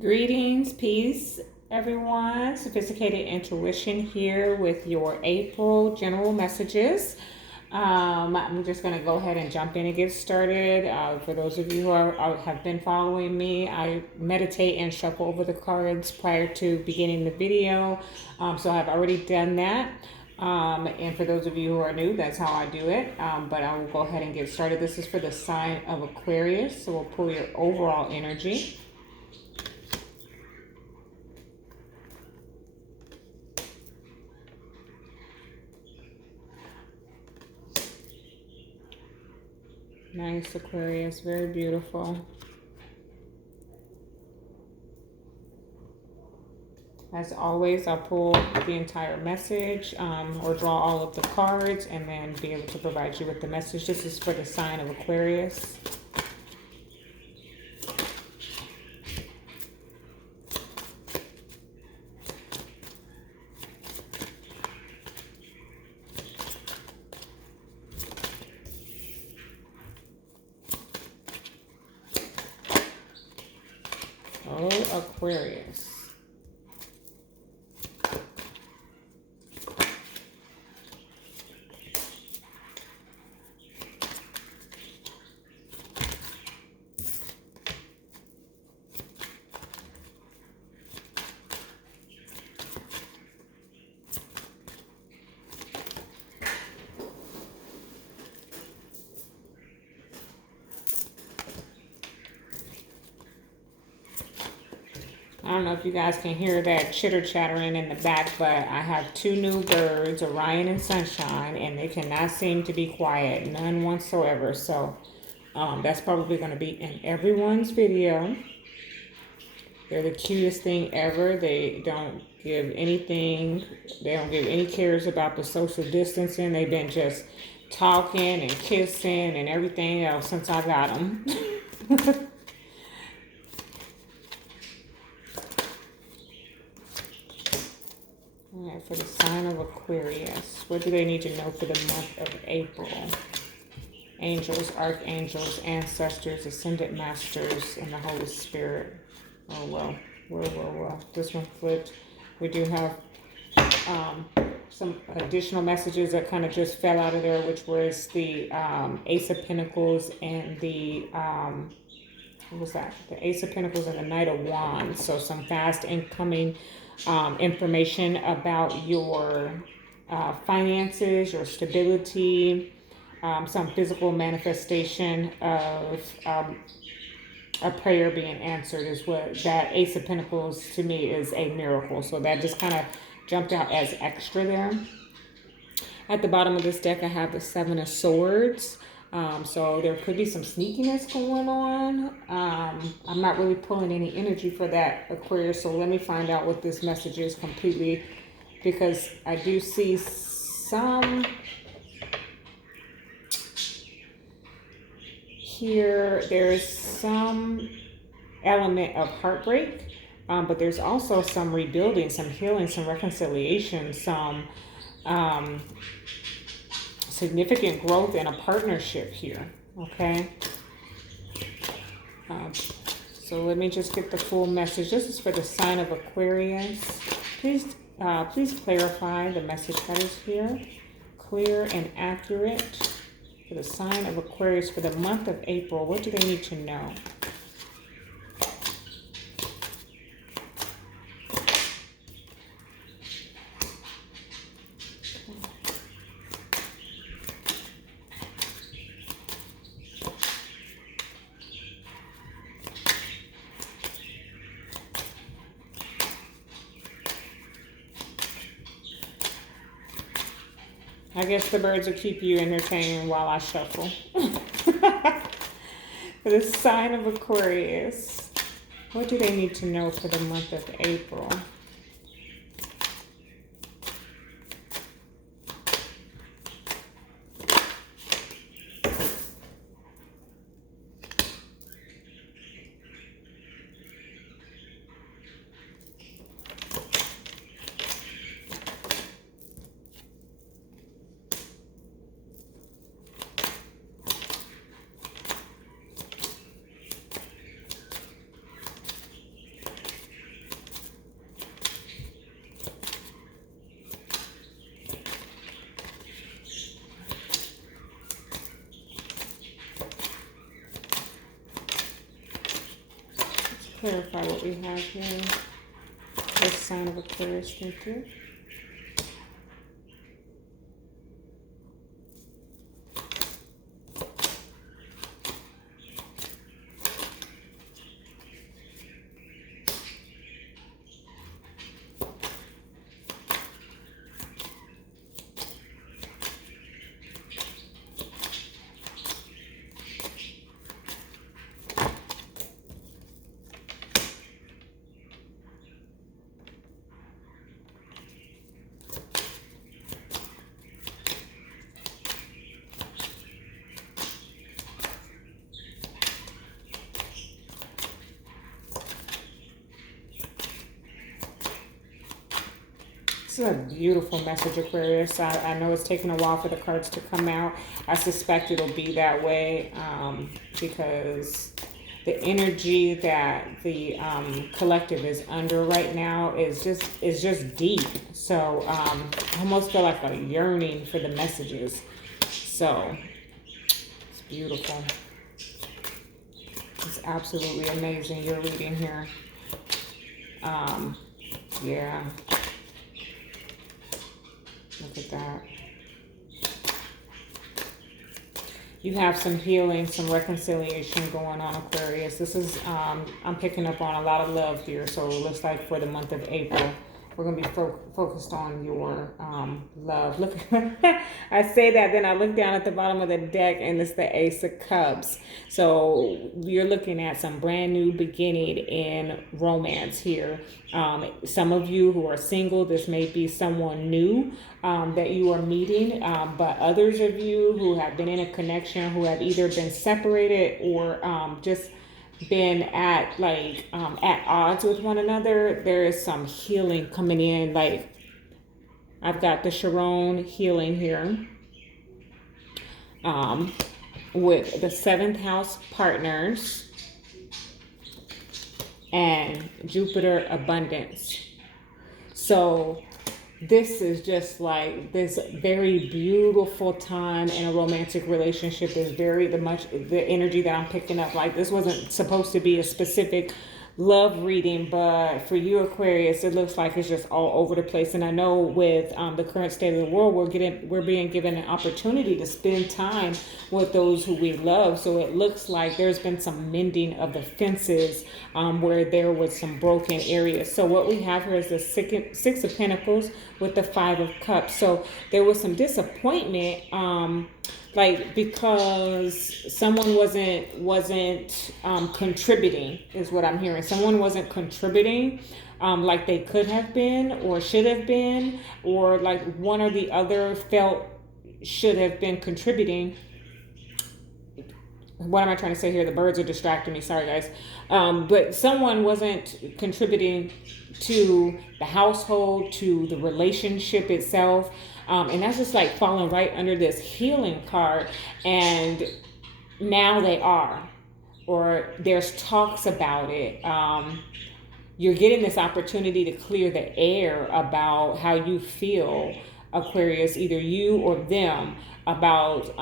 Greetings, peace, everyone. Sophisticated Intuition here with your April general messages. I'm just going to go ahead and jump in and get started. For those of you who have been following me, I meditate and shuffle over the cards prior to beginning the video. So I've already done that. And for those of you who are new, that's how I do it. But I will go ahead and get started. This is for the sign of Aquarius. So we'll pull your overall energy. Nice, Aquarius, very beautiful. As always, I'll pull the entire message or draw all of the cards and then be able to provide you with the message. This is for the sign of Aquarius. Oh, Aquarius. I don't know if you guys can hear that chitter chattering in the back, but I have two new birds, Orion and Sunshine, and they cannot seem to be quiet, none whatsoever. So that's probably going to be in everyone's video. They're the cutest thing ever. They don't give anything, they don't give any cares about the social distancing. They've been just talking and kissing and everything else since I got them. All right, for the sign of Aquarius, what do they need to know for the month of April? Angels, archangels, ancestors, ascended masters, and the Holy Spirit. Oh, well. This one flipped. We do have some additional messages that kind of just fell out of there, which was the Ace of Pentacles and the, what was that? The Ace of Pentacles and the Knight of Wands. So some fast incoming information about your finances, your stability, some physical manifestation of a prayer being answered is what that Ace of Pentacles to me is a miracle. So that just kind of jumped out as extra there. At the bottom of this deck, I have the Seven of Swords. So there could be some sneakiness going on. I'm not really pulling any energy for that, Aquarius. So let me find out what this message is completely, because I do see some here. There's some element of heartbreak, but there's also some rebuilding, some healing, some reconciliation, some significant growth in a partnership here. Okay, so let me just get the full message. This is for the sign of Aquarius. Please clarify the message that is here, clear and accurate, for the sign of Aquarius for the month of April. What do they need to know? I guess the birds will keep you entertained while I shuffle. For the sign of Aquarius, what do they need to know for the month of April? Clarify what we have here. The sign of Aquarius, thank you. This is a beautiful message, Aquarius. I know it's taken a while for the cards to come out. I suspect it'll be that way because the energy that the collective is under right now is just deep. So I almost feel like a yearning for the messages. So it's beautiful. It's absolutely amazing. You're reading here. Yeah. Look at that. You have some healing, some reconciliation going on, Aquarius. This is, I'm picking up on a lot of love here. So it looks like for the month of April, we're going to be focused on your love. Look, I say that, then I look down at the bottom of the deck and it's the Ace of Cups. So you're looking at some brand new beginning in romance here. Some of you who are single, this may be someone new that you are meeting, but others of you who have been in a connection, who have either been separated or just been at at odds with one another, there is some healing coming in. Like I've got the Sharon healing here with the 7th house partners and Jupiter abundance. So this is just like this very beautiful time in a romantic relationship. Is very the energy that I'm picking up. Like this wasn't supposed to be a specific love reading, but for you, Aquarius, it looks like it's just all over the place. And I know with the current state of the world, we're being given an opportunity to spend time with those who we love. So it looks like there's been some mending of the fences where there was some broken areas. So what we have here is the 6 of Pentacles with the 5 of Cups. So there was some disappointment, because someone wasn't contributing, is what I'm hearing. Someone wasn't contributing like they could have been or should have been, or like one or the other felt should have been contributing. What am I trying to say here? The birds are distracting me. Sorry, guys. But someone wasn't contributing to the household, to the relationship itself. And that's just like falling right under this healing card. And now they are, or there's talks about it. You're getting this opportunity to clear the air about how you feel, Aquarius, either you or them, about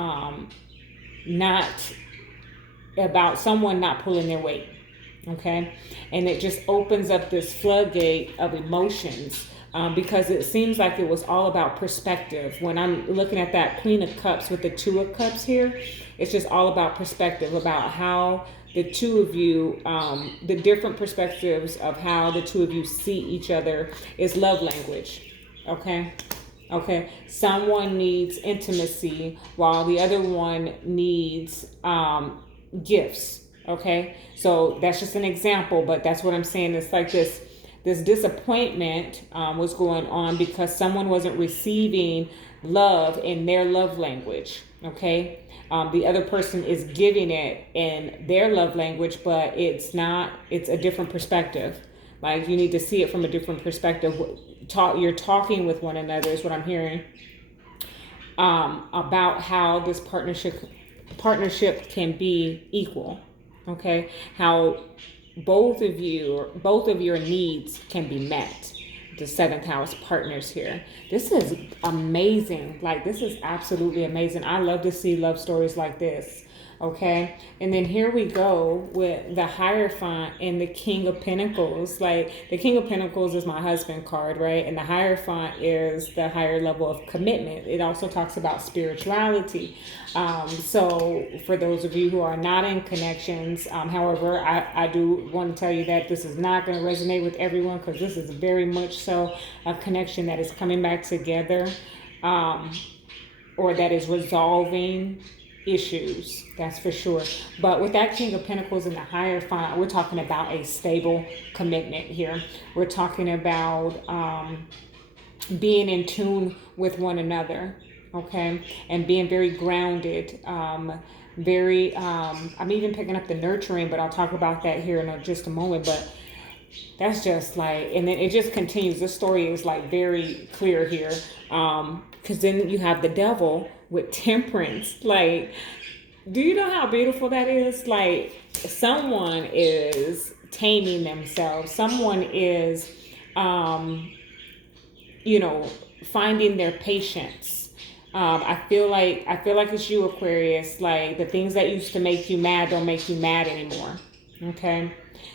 someone not pulling their weight. Okay. And it just opens up this floodgate of emotions. Because it seems like it was all about perspective. When I'm looking at that Queen of Cups with the 2 of Cups here, it's just all about perspective, about how the two of you, the different perspectives of how the two of you see each other is love language. Okay. Okay. Someone needs intimacy while the other one needs gifts. Okay. So that's just an example, but that's what I'm saying. It's like this disappointment was going on because someone wasn't receiving love in their love language, okay? The other person is giving it in their love language, but it's a different perspective. Like you need to see it from a different perspective. You're talking with one another is what I'm hearing, about how this partnership can be equal, okay? How both of your needs can be met. The 7th house partners here. This is amazing. Like this is absolutely amazing. I love to see love stories like this. Okay, and then here we go with the Hierophant and the King of Pentacles. Like the King of Pentacles is my husband card, right? And the Hierophant is the higher level of commitment. It also talks about spirituality. So for those of you who are not in connections, however, I do want to tell you that this is not going to resonate with everyone, because this is very much so a connection that is coming back together, or that is resolving issues, that's for sure. But with that King of Pentacles and the Hierophant, we're talking about a stable commitment here. We're talking about being in tune with one another, okay, and being very grounded, I'm even picking up the nurturing, but I'll talk about that here in just a moment. But that's just like, and then it just continues. The story is like very clear here, because then you have the Devil with Temperance. Like, do you know how beautiful that is? Like, someone is taming themselves. Someone is, finding their patience. I feel like it's you, Aquarius. Like, the things that used to make you mad don't make you mad anymore. Okay,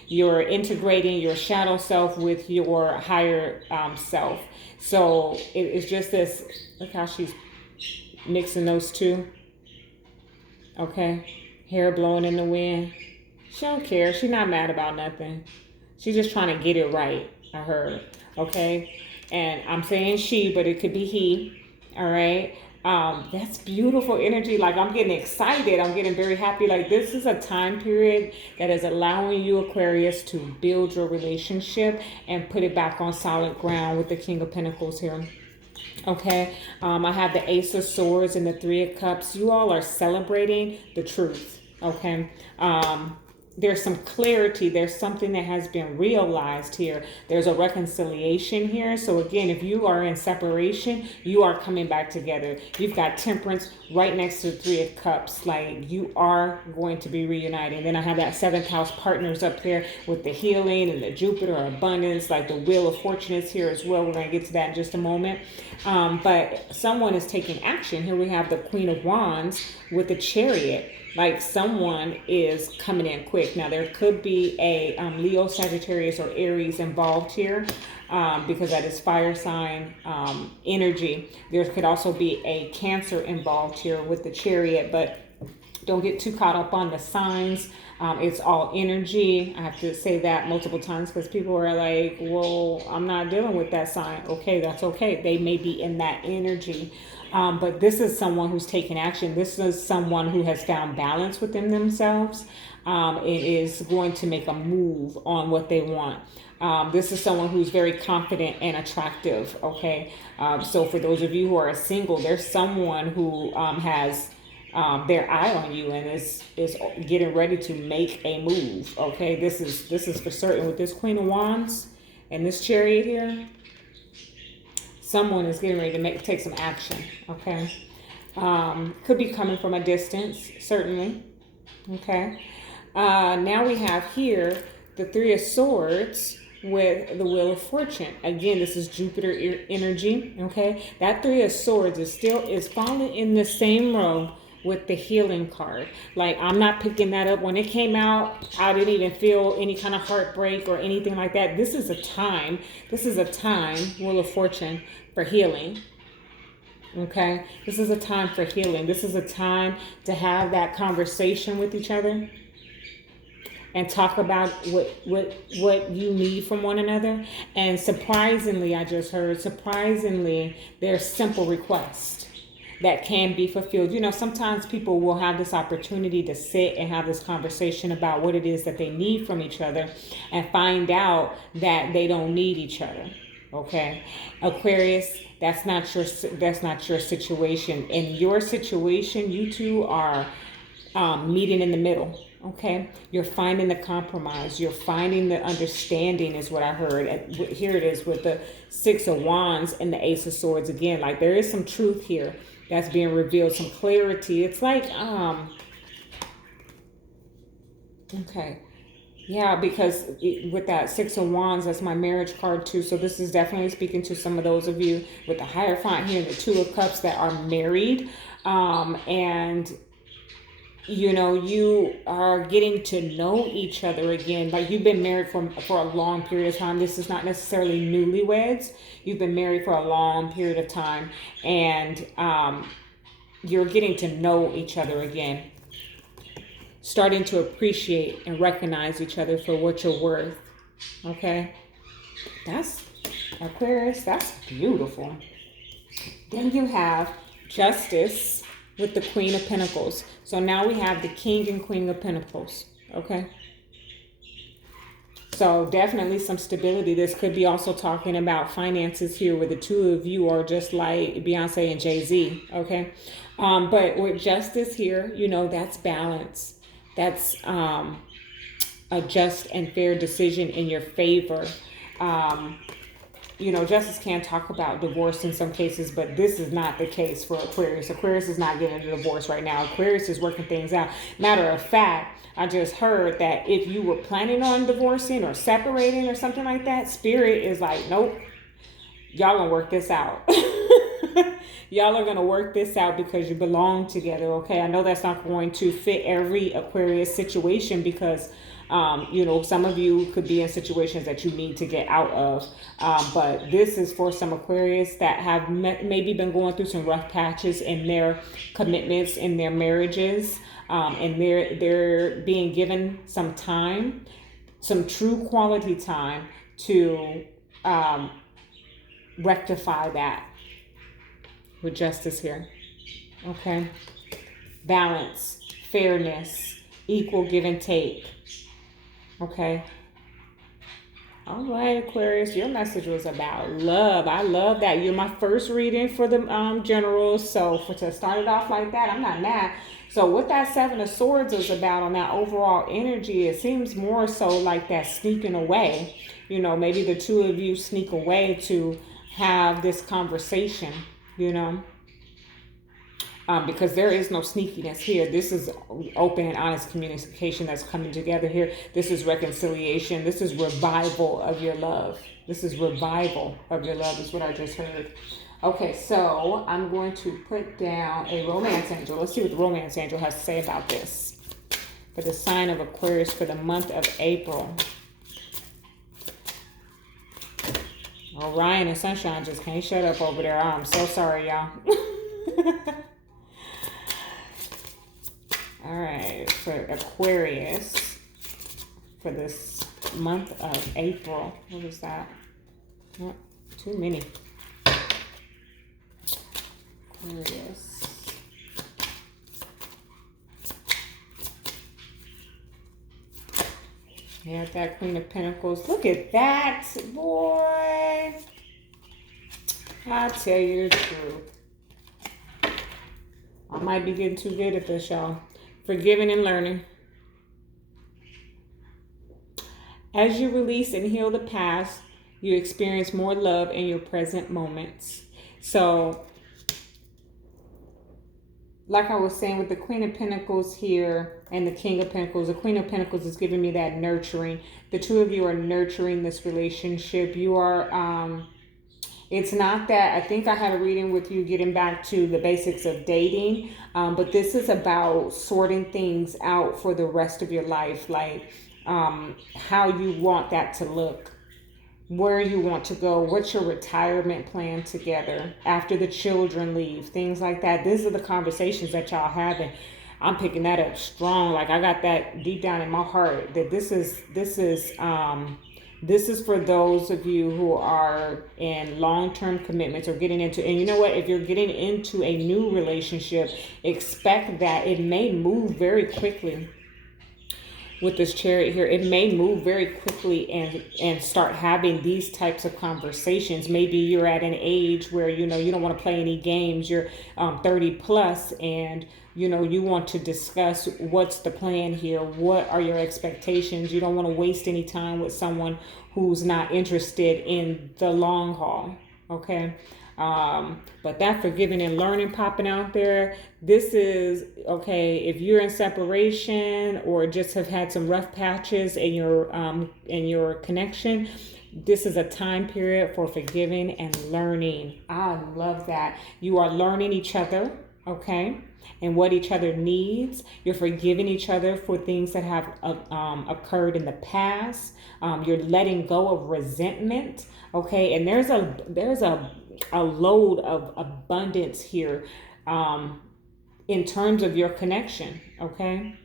you're integrating your shadow self with your higher self. So it's just this. Look how she's mixing those two. Okay, hair blowing in the wind. She don't care. She's not mad about nothing. She's just trying to get it right. I heard. Okay, and I'm saying she, but it could be he. All right. That's beautiful energy. Like, I'm getting excited. I'm getting very happy. Like, this is a time period that is allowing you, Aquarius, to build your relationship and put it back on solid ground with the King of Pentacles here. Okay. I have the Ace of Swords and the Three of Cups. You all are celebrating the truth. Okay. There's some clarity. There's something that has been realized here. There's a reconciliation here. So again, if you are in separation, you are coming back together. You've got Temperance right next to the Three of Cups. Like, you are going to be reunited. Then I have that 7th house partners up there with the healing and the Jupiter abundance. Like, the Wheel of Fortune is here as well. We're going to get to that in just a moment. But someone is taking action. Here we have the Queen of Wands with the Chariot. Like, someone is coming in quick. Now, there could be a Leo, Sagittarius, or Aries involved here, because that is fire sign energy. There could also be a Cancer involved here with the Chariot, but don't get too caught up on the signs. It's all energy. I have to say that multiple times, because people are like, well, I'm not dealing with that sign. Okay, that's okay. They may be in that energy. But this is someone who's taking action. This is someone who has found balance within themselves. It is going to make a move on what they want. This is someone who's very confident and attractive. Okay. So for those of you who are single, there's someone who has their eye on you and is getting ready to make a move. Okay. This is for certain with this Queen of Wands and this Chariot here. Someone is getting ready to take some action, okay? Could be coming from a distance, certainly, okay? Now we have here the Three of Swords with the Wheel of Fortune. Again, this is Jupiter energy, okay? That Three of Swords is falling in the same row with the healing card. Like, I'm not picking that up. When it came out, I didn't even feel any kind of heartbreak or anything like that. This is a time, Wheel of Fortune, for healing. Okay? This is a time for healing. This is a time to have that conversation with each other and talk about what you need from one another. And surprisingly, I just heard, there's simple requests that can be fulfilled. You know, sometimes people will have this opportunity to sit and have this conversation about what it is that they need from each other and find out that they don't need each other. Okay, Aquarius, that's not your situation. In your situation, you two are meeting in the middle. Okay, you're finding the compromise. You're finding the understanding, is what I heard. And here it is with the Six of Wands and the Ace of Swords again. Like, there is some truth here that's being revealed, some clarity. It's like, okay. Yeah, because with that Six of Wands, that's my marriage card too. So this is definitely speaking to some of those of you with the Hierophant here and the Two of Cups that are married. And you are getting to know each other again. Like you've been married for a long period of time. This is not necessarily newlyweds. You've been married for a long period of time, and you're getting to know each other again, starting to appreciate and recognize each other for what you're worth. Okay, that's Aquarius. That's beautiful. Then you have Justice with the Queen of Pentacles. So now we have the King and Queen of Pentacles. Okay. So definitely some stability. This could be also talking about finances here, where the two of you are just like Beyonce and Jay-Z. Okay. But with Justice here, that's balance. That's a just and fair decision in your favor. Justice can talk about divorce in some cases, but this is not the case for Aquarius. Aquarius is not getting a divorce right now. Aquarius is working things out. Matter of fact, I just heard that if you were planning on divorcing or separating or something like that, Spirit is like, nope, y'all gonna work this out. Y'all are gonna work this out because you belong together, okay? I know that's not going to fit every Aquarius situation because some of you could be in situations that you need to get out of. But this is for some Aquarius that have maybe been going through some rough patches in their commitments, in their marriages, and they're being given some time, some true quality time to rectify that with Justice here. Okay. Balance, fairness, equal give and take. Okay. All right, Aquarius, your message was about love. I love that. You're my first reading for the generals. So to start it off like that, I'm not mad. So what that Seven of Swords is about on that overall energy, it seems more so like that sneaking away. Maybe the two of you sneak away to have this conversation, because there is no sneakiness here. This is open and honest communication that's coming together here. This is reconciliation. This is revival of your love. This is revival of your love is what I just heard. Okay, so I'm going to put down a romance angel. Let's see what the romance angel has to say about this. For the sign of Aquarius for the month of April. Orion and Sunshine just can't shut up over there. I'm so sorry, y'all. All right, for Aquarius, for this month of April. What is that? Not too many. Aquarius. Yeah, that Queen of Pentacles. Look at that, boy. I'll tell you the truth. I might be getting too good at this, y'all. Forgiving and learning. As you release and heal the past, you experience more love in your present moments. So, like I was saying with the Queen of Pentacles here and the King of Pentacles, the Queen of Pentacles is giving me that nurturing. The two of you are nurturing this relationship. You are, it's not that, I think I had a reading with you getting back to the basics of dating, but this is about sorting things out for the rest of your life, like how you want that to look, where you want to go, what's your retirement plan together after the children leave, things like that. These are the conversations that y'all have, and I'm picking that up strong. Like I got that deep down in my heart that this is for those of you who are in long-term commitments or getting into, and you know what, if you're getting into a new relationship, expect that it may move very quickly. With this Chariot here, it may move very quickly and start having these types of conversations. Maybe you're at an age where, you don't want to play any games. You're 30 plus and, you want to discuss what's the plan here. What are your expectations? You don't want to waste any time with someone who's not interested in the long haul. Okay. But that forgiving and learning popping out there, this is, okay, if you're in separation or just have had some rough patches in your connection, this is a time period for forgiving and learning. I love that. You are learning each other, okay? and what each other needs. You're forgiving each other for things that have occurred in the past. You're letting go of resentment. Okay, and there's a load of abundance here in terms of your connection. Okay,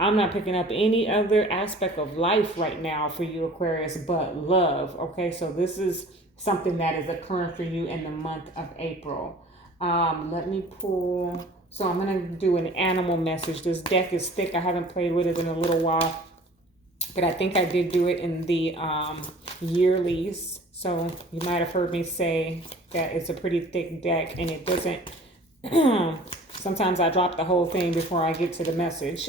I'm not picking up any other aspect of life right now for you, Aquarius, but love. Okay, so this is something that is occurring for you in the month of April. Let me pull. So I'm going to do an animal message. This deck is thick. I haven't played with it in a little while, but I think I did do it in the yearlies. So you might have heard me say that it's a pretty thick deck, and it doesn't. Sometimes I drop the whole thing before I get to the message.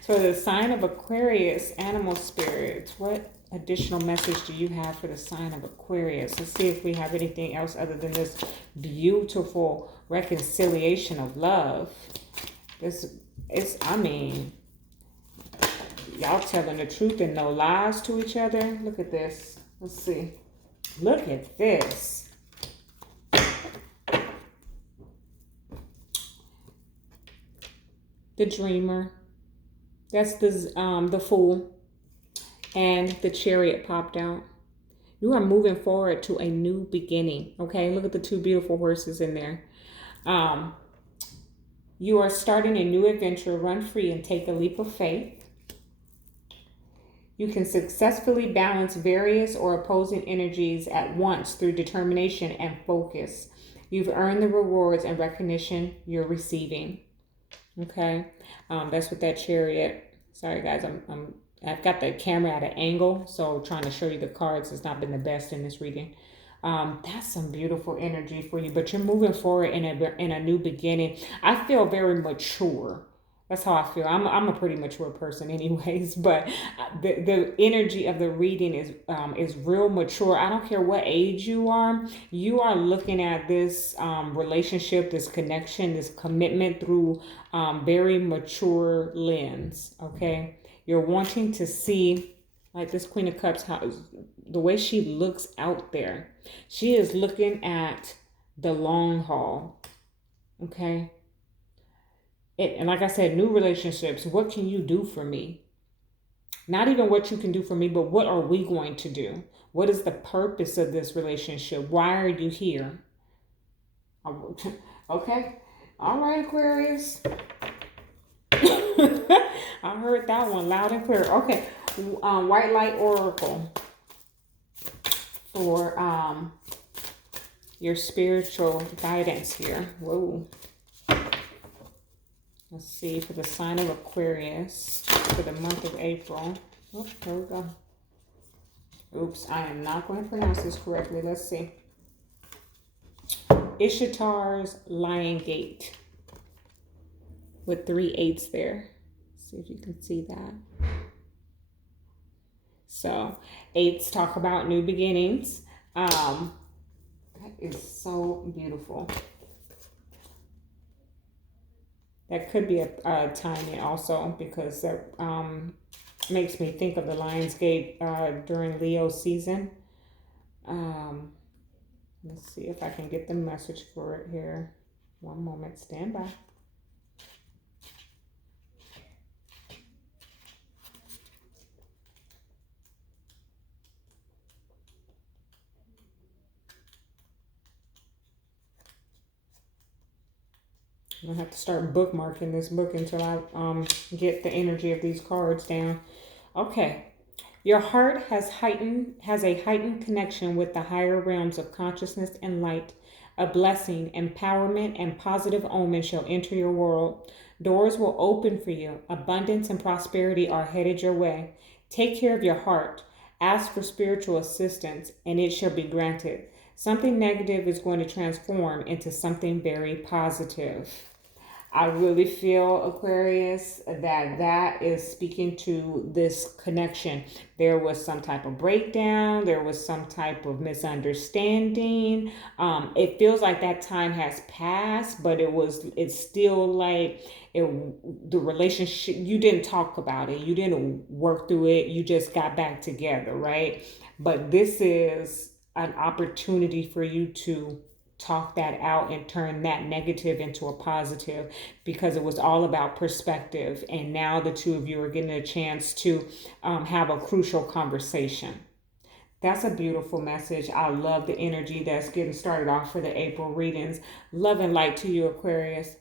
So the sign of Aquarius, animal spirits. What additional message do you have for the sign of Aquarius? Let's see if we have anything else other than this beautiful reconciliation of love. I mean, y'all telling the truth and no lies to each other. Look at this. Let's see. Look at this. The dreamer. That's the fool. And the chariot popped out. You are moving forward to a new beginning. Okay, look at the two beautiful horses in there. You are starting a new adventure. Run free and take a leap of faith. You can successfully balance various or opposing energies at once through determination and focus. You've earned the rewards and recognition you're receiving. Okay, that's what that chariot. Sorry guys, I've got the camera at an angle, so trying to show you the cards has not been the best in this reading. That's some beautiful energy for you, but you're moving forward in a new beginning. I feel very mature. That's how I feel. I'm a pretty mature person, anyways. But the energy of the reading is real mature. I don't care what age you are. You are looking at this relationship, this connection, this commitment through very mature lens. Okay, you're wanting to see, like this Queen of Cups, how the way she looks out there. She is looking at the long haul. Okay. And like I said, new relationships. What can you do for me? Not even what you can do for me, but what are we going to do? What is the purpose of this relationship? Why are you here? Okay. All right, Aquarius. I heard that one loud and clear. Okay. White light oracle for your spiritual guidance here. Whoa. Let's see, for the sign of Aquarius for the month of April. Oh, there we go. Oops, I am not going to pronounce this correctly. Let's see. Ishtar's Lion Gate with 3 8s there. Let's see if you can see that. So 8s talk about new beginnings. That is so beautiful. That could be a timing also, because that makes me think of the Lionsgate during Leo season. Let's see if I can get the message for it here. One moment, stand by. I'm gonna have to start bookmarking this book until I get the energy of these cards down. Okay. Your heart has a heightened connection with the higher realms of consciousness and light. A blessing, empowerment, and positive omen shall enter your world. Doors will open for you. Abundance and prosperity are headed your way. Take care of your heart. Ask for spiritual assistance, and it shall be granted. Something negative is going to transform into something very positive. I really feel, Aquarius, that is speaking to this connection. There was some type of breakdown. There was some type of misunderstanding. It feels like that time has passed, but it's still like the relationship, you didn't talk about it. You didn't work through it. You just got back together, right? But this is an opportunity for you to talk that out and turn that negative into a positive, because it was all about perspective. And now the two of you are getting a chance to have a crucial conversation. That's a beautiful message. I love the energy that's getting started off for the April readings. Love and light to you, Aquarius.